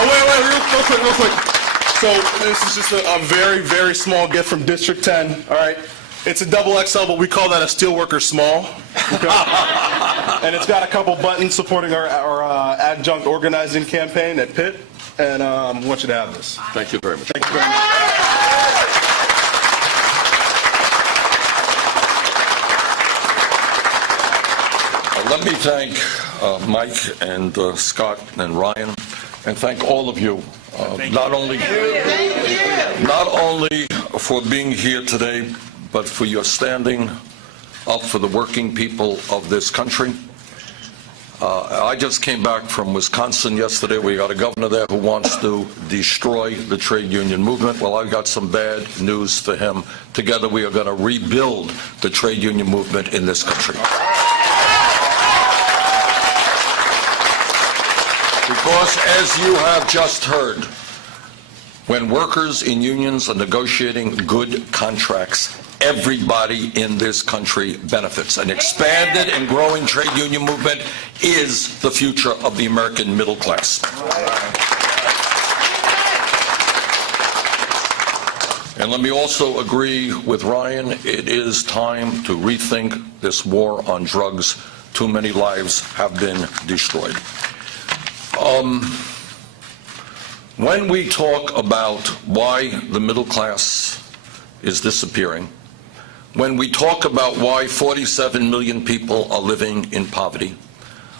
Real quick. So this is just a very, very small gift from District 10, all right? It's a double XL, but we call that a Steelworker small. Okay? And it's got a couple buttons supporting our adjunct organizing campaign at Pitt. And I want you to have this. Thank you very much. Thank you very much. Let me thank Mike and Scott and Ryan, and thank all of you, not only for being here today, but for your standing up for the working people of this country. I just came back from Wisconsin yesterday. We got a governor there who wants to destroy the trade union movement. Well, I've got some bad news for him. Together we are going to rebuild the trade union movement in this country. Because, as you have just heard, when workers in unions are negotiating good contracts, everybody in this country benefits. An expanded and growing trade union movement is the future of the American middle class. And let me also agree with Ryan, it is time to rethink this war on drugs. Too many lives have been destroyed. When we talk about why the middle class is disappearing, when we talk about why 47 million people are living in poverty,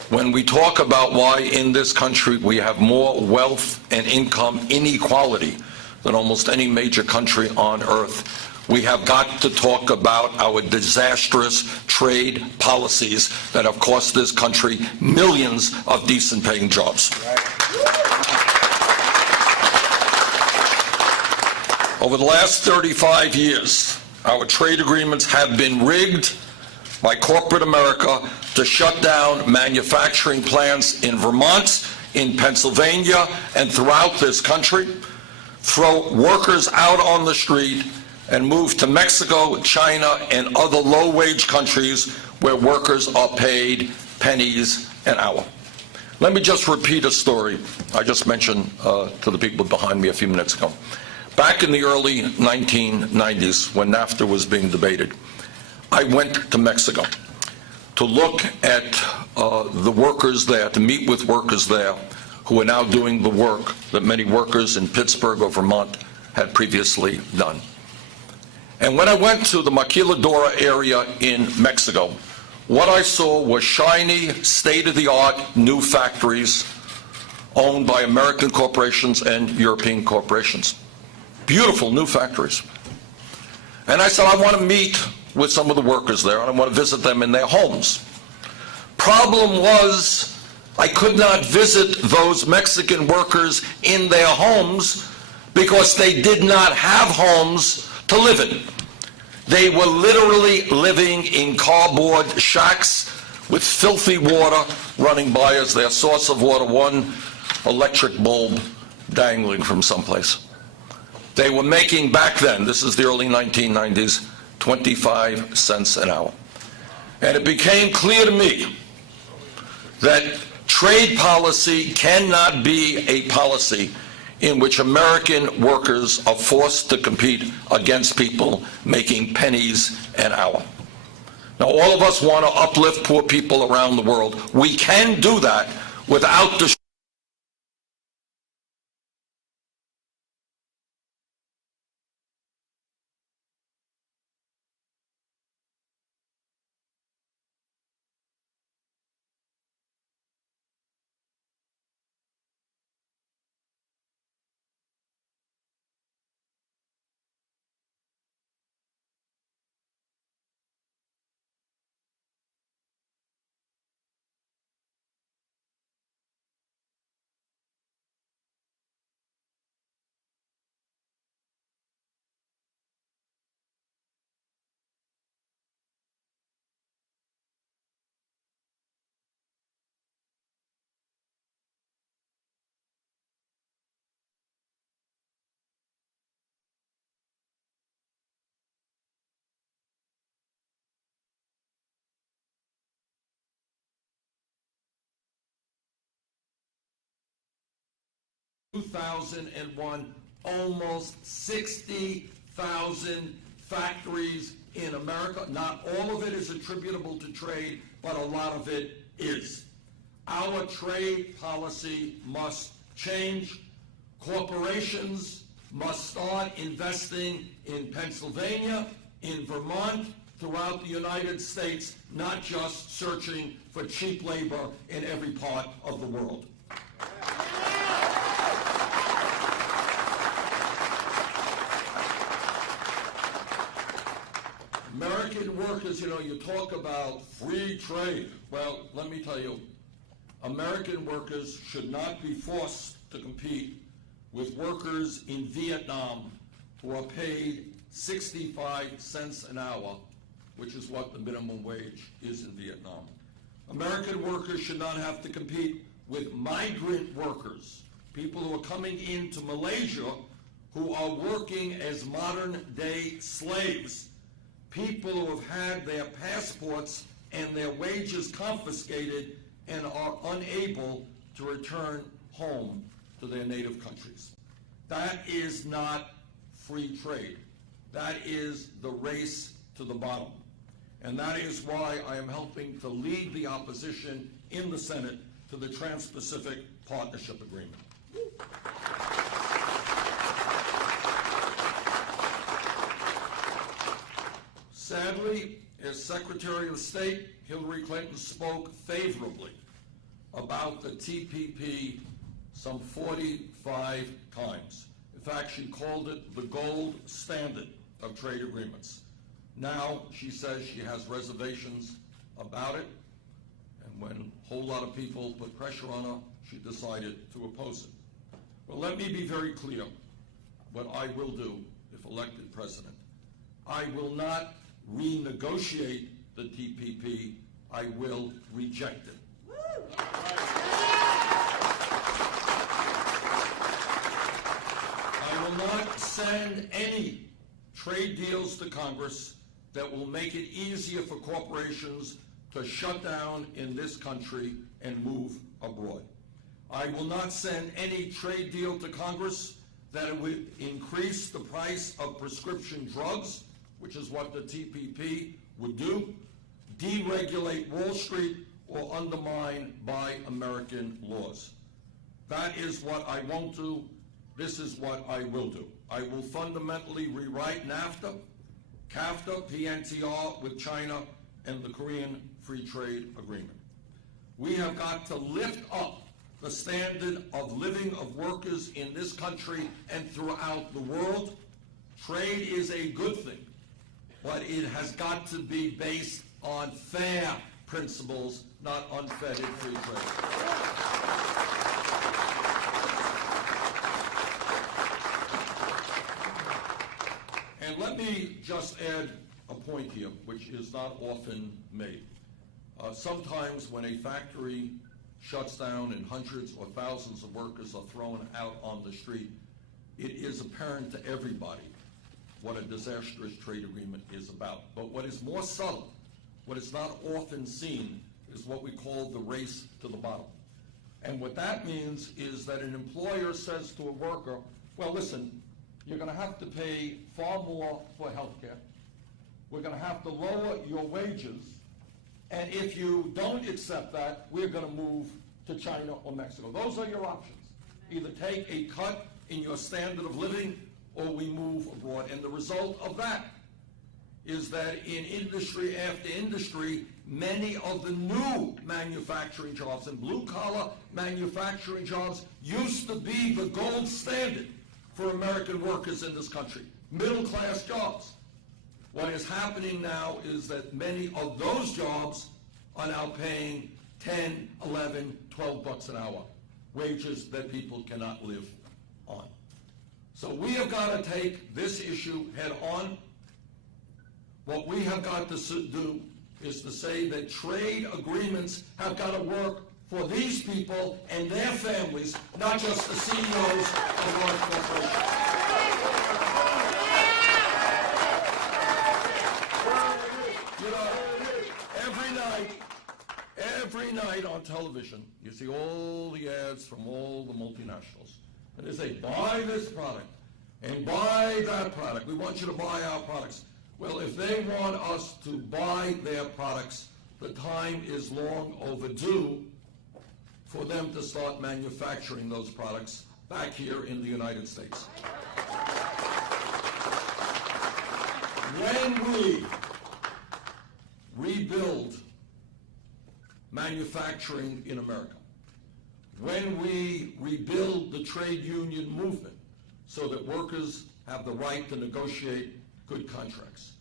when we talk about why in this country we have more wealth and income inequality than almost any major country on earth, we have got to talk about our disastrous trade policies that have cost this country millions of decent paying jobs. Over the last 35 years, our trade agreements have been rigged by corporate America to shut down manufacturing plants in Vermont, in Pennsylvania, and throughout this country, throw workers out on the street, and move to Mexico, China, and other low-wage countries where workers are paid pennies an hour. Let me just repeat a story I just mentioned to the people behind me a few minutes ago. Back in the early 1990s, when NAFTA was being debated, I went to Mexico to look at the workers there, to meet with workers there who are now doing the work that many workers in Pittsburgh or Vermont had previously done. And when I went to the Maquiladora area in Mexico, what I saw was shiny, state-of-the-art new factories owned by American corporations and European corporations. Beautiful new factories. And I said, I want to meet with some of the workers there, and I want to visit them in their homes. Problem was, I could not visit those Mexican workers in their homes because they did not have homes to live in. They were literally living in cardboard shacks with filthy water running by as their source of water, one electric bulb dangling from someplace. They were making back then, this is the early 1990s, 25 cents an hour. And it became clear to me that trade policy cannot be a policy in which American workers are forced to compete against people making pennies an hour. Now, all of us want to uplift poor people around the world. We can do that without the 2001, almost 60,000 factories in America. Not all of it is attributable to trade, but a lot of it is. Our trade policy must change. Corporations must start investing in Pennsylvania, in Vermont, throughout the United States, not just searching for cheap labor in every part of the world. American workers, you talk about free trade. Well, let me tell you, American workers should not be forced to compete with workers in Vietnam who are paid 65 cents an hour, which is what the minimum wage is in Vietnam. American workers should not have to compete with migrant workers, people who are coming into Malaysia who are working as modern-day slaves, people who have had their passports and their wages confiscated and are unable to return home to their native countries. That is not free trade. That is the race to the bottom. And that is why I am helping to lead the opposition in the Senate to the Trans-Pacific Partnership Agreement. Sadly, as Secretary of State, Hillary Clinton spoke favorably about the TPP some 45 times. In fact, she called it the gold standard of trade agreements. Now she says she has reservations about it, and when a whole lot of people put pressure on her, she decided to oppose it. Well, let me be very clear what I will do if elected president. I will not renegotiate the TPP, I will reject it. I will not send any trade deals to Congress that will make it easier for corporations to shut down in this country and move abroad. I will not send any trade deal to Congress that would increase the price of prescription drugs, which is what the TPP would do, deregulate Wall Street, or undermine Buy American laws. That is what I won't do. This is what I will do. I will fundamentally rewrite NAFTA, CAFTA, PNTR with China, and the Korean Free Trade Agreement. We have got to lift up the standard of living of workers in this country and throughout the world. Trade is a good thing, but it has got to be based on fair principles, not unfettered free trade. And let me just add a point here, which is not often made. Sometimes when a factory shuts down and hundreds or thousands of workers are thrown out on the street, it is apparent to everybody what a disastrous trade agreement is about. But what is more subtle, what is not often seen, is what we call the race to the bottom. And what that means is that an employer says to a worker, well, listen, you're going to have to pay far more for health care. We're going to have to lower your wages. And if you don't accept that, we're going to move to China or Mexico. Those are your options. Either take a cut in your standard of living or we move abroad. And the result of that is that in industry after industry, many of the new manufacturing jobs and blue-collar manufacturing jobs used to be the gold standard for American workers in this country, middle-class jobs. What is happening now is that many of those jobs are now paying 10, 11, 12 bucks an hour, wages that people cannot live on. So we have got to take this issue head on. What we have got to do is to say that trade agreements have got to work for these people and their families, not just the CEOs of large corporations. You know, every night on television, you see all the ads from all the multinationals. and they say, buy this product and buy that product. We want you to buy our products. Well, if they want us to buy their products, the time is long overdue for them to start manufacturing those products back here in the United States. When we rebuild manufacturing in America, when we rebuild the trade union movement so that workers have the right to negotiate good contracts,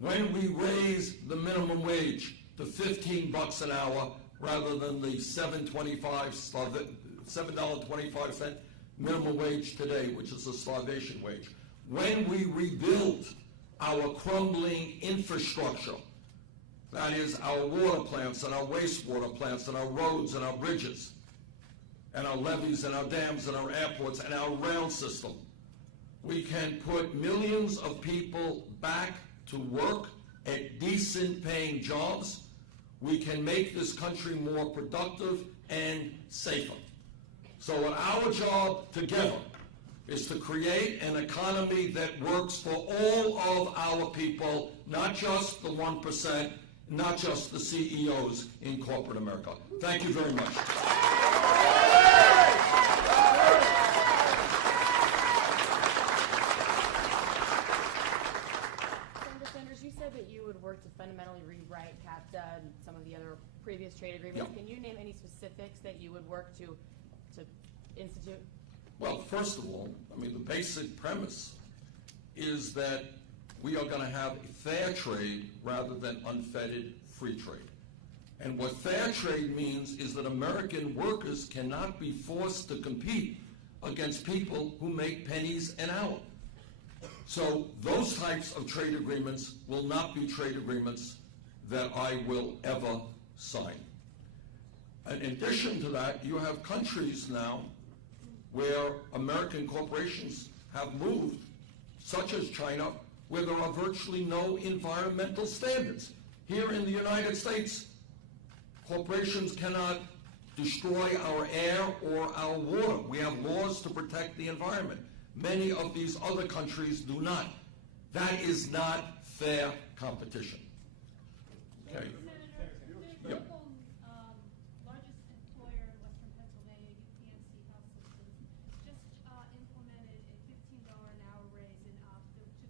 when we raise the minimum wage to $15 an hour rather than the $7.25 minimum wage today, which is a starvation wage, when we rebuild our crumbling infrastructure, that is our water plants and our wastewater plants and our roads and our bridges and our levees and our dams and our airports and our rail system, we can put millions of people back to work at decent paying jobs. We can make this country more productive and safer. So what our job together is to create an economy that works for all of our people, not just the 1%, not just the CEOs in corporate America. Thank you very much. Senator Sanders, you said that you would work to fundamentally rewrite CAFTA and some of the other previous trade agreements. Yep. Can you name any specifics that you would work to institute? Well, first of all, I mean, the basic premise is that we are going to have fair trade rather than unfettered free trade. And what fair trade means is that American workers cannot be forced to compete against people who make pennies an hour. So those types of trade agreements will not be trade agreements that I will ever sign. And in addition to that, you have countries now where American corporations have moved, such as China, where there are virtually no environmental standards. Here in the United States, corporations cannot destroy our air or our water. We have laws to protect the environment. Many of these other countries do not. That is not fair competition. Okay. The Yep. local largest employer in Western Pennsylvania, UPMC Health Systems, just implemented a $15 an hour raise to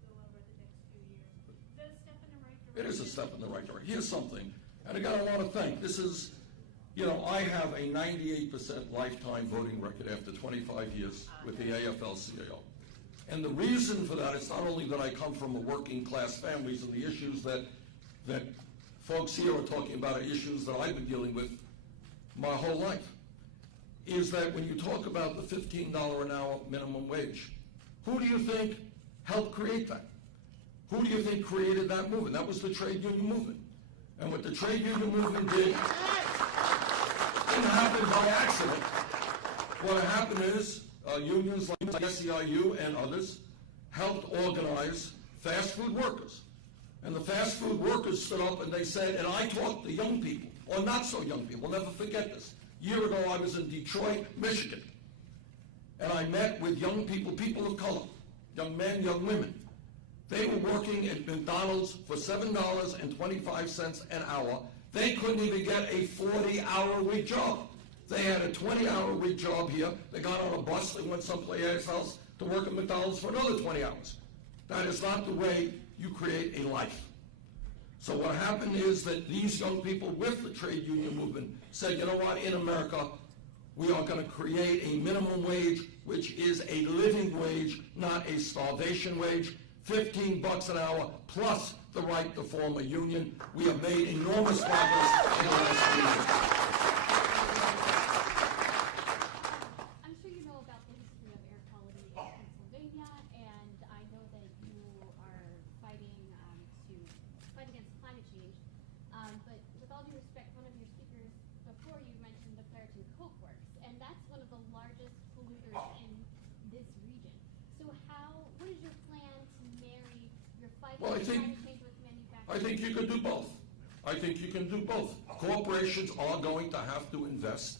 go over the next few years. Is that a step in the right direction? It is a step in the right direction. Here's something, and again, I want to thank. This is, I have a 98% lifetime voting record after 25 years with the AFL-CIO. And the reason for that is not only that I come from a working class families and the issues that folks here are talking about are issues that I've been dealing with my whole life, is that when you talk about the $15 an hour minimum wage, who do you think helped create that? Who do you think created that movement? That was the trade union movement. And what the trade union movement did didn't happen by accident. What happened is unions like the SEIU and others helped organize fast food workers. And the fast food workers stood up and they said, and I talked to young people, or not so young people, I'll never forget this. A year ago I was in Detroit, Michigan, and I met with young people, people of color, young men, young women. They were working at McDonald's for $7.25 an hour. They couldn't even get a 40-hour-a-week job. They had a 20-hour-a-week job here. They got on a bus, they went someplace else to work at McDonald's for another 20 hours. That is not the way you create a life. So what happened is that these young people with the trade union movement said, you know what, in America, we are going to create a minimum wage, which is a living wage, not a starvation wage, $15 an hour, plus the right to form a union. We have made enormous progress in the last few years. I'm sure you know about the history of air quality in Pennsylvania, and I know that you are fighting to fight against climate change. But with all due respect, one of your speakers before you mentioned the Clairton Coke Works, and that's one of the largest polluters in this region. So what is your plan to marry your fight against climate change with manufacturing? I think you could do both. I think you can do both. Corporations are going to have to invest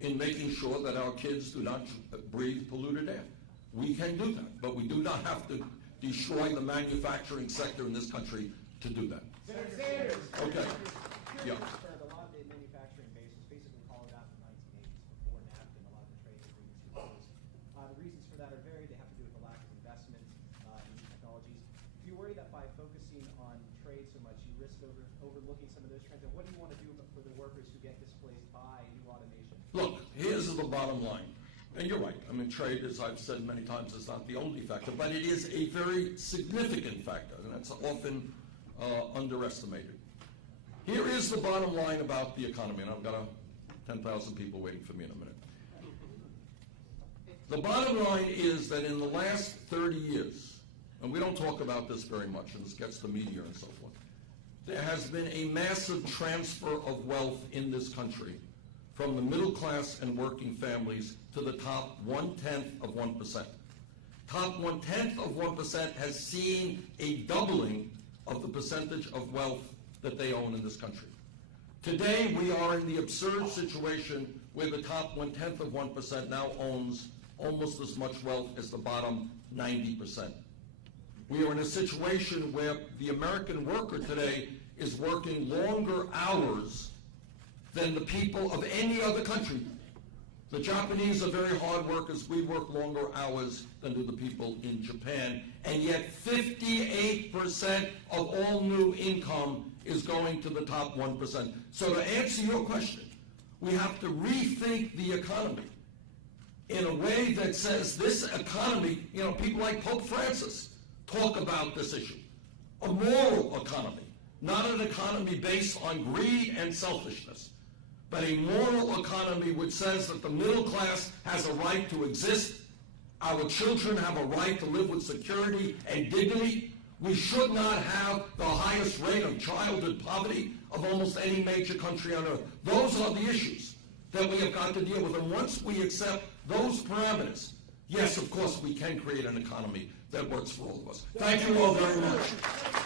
in making sure that our kids do not breathe polluted air. We can do that, but we do not have to destroy the manufacturing sector in this country to do that. Okay. Yeah. A lot of the manufacturing base was basically hollowed out in the 1980s before NAFTA and a lot of the trade agreements were closed. The reasons for that are varied. They have to do with the lack of investment in new technologies. Do you worry that by focusing on trade so much, you risk overlooking some of those trends? And what do you want to do for the workers who get displaced by new automation? Look, here's the bottom line. And you're right. I mean, trade, as I've said many times, is not the only factor, but it is a very significant factor, and that's often underestimated. Here is the bottom line about the economy, and I've got 10,000 people waiting for me in a minute. The bottom line is that in the last 30 years, and we don't talk about this very much, and this gets the media and so forth, there has been a massive transfer of wealth in this country from the middle class and working families to the top 1/10 of 1%. Top 1/10 of 1% has seen a doubling of the percentage of wealth that they own in this country. Today, we are in the absurd situation where the top 1/10 of 1% now owns almost as much wealth as the bottom 90%. We are in a situation where the American worker today is working longer hours than the people of any other country. The Japanese are very hard workers. We work longer hours than do the people in Japan. And yet 58% of all new income is going to the top 1%. So to answer your question, we have to rethink the economy in a way that says this economy, you know, people like Pope Francis talk about this issue. A moral economy, not an economy based on greed and selfishness, but a moral economy which says that the middle class has a right to exist, our children have a right to live with security and dignity. We should not have the highest rate of childhood poverty of almost any major country on earth. Those are the issues that we have got to deal with. And once we accept those parameters, yes, of course, we can create an economy that works for all of us. Thank you all very much.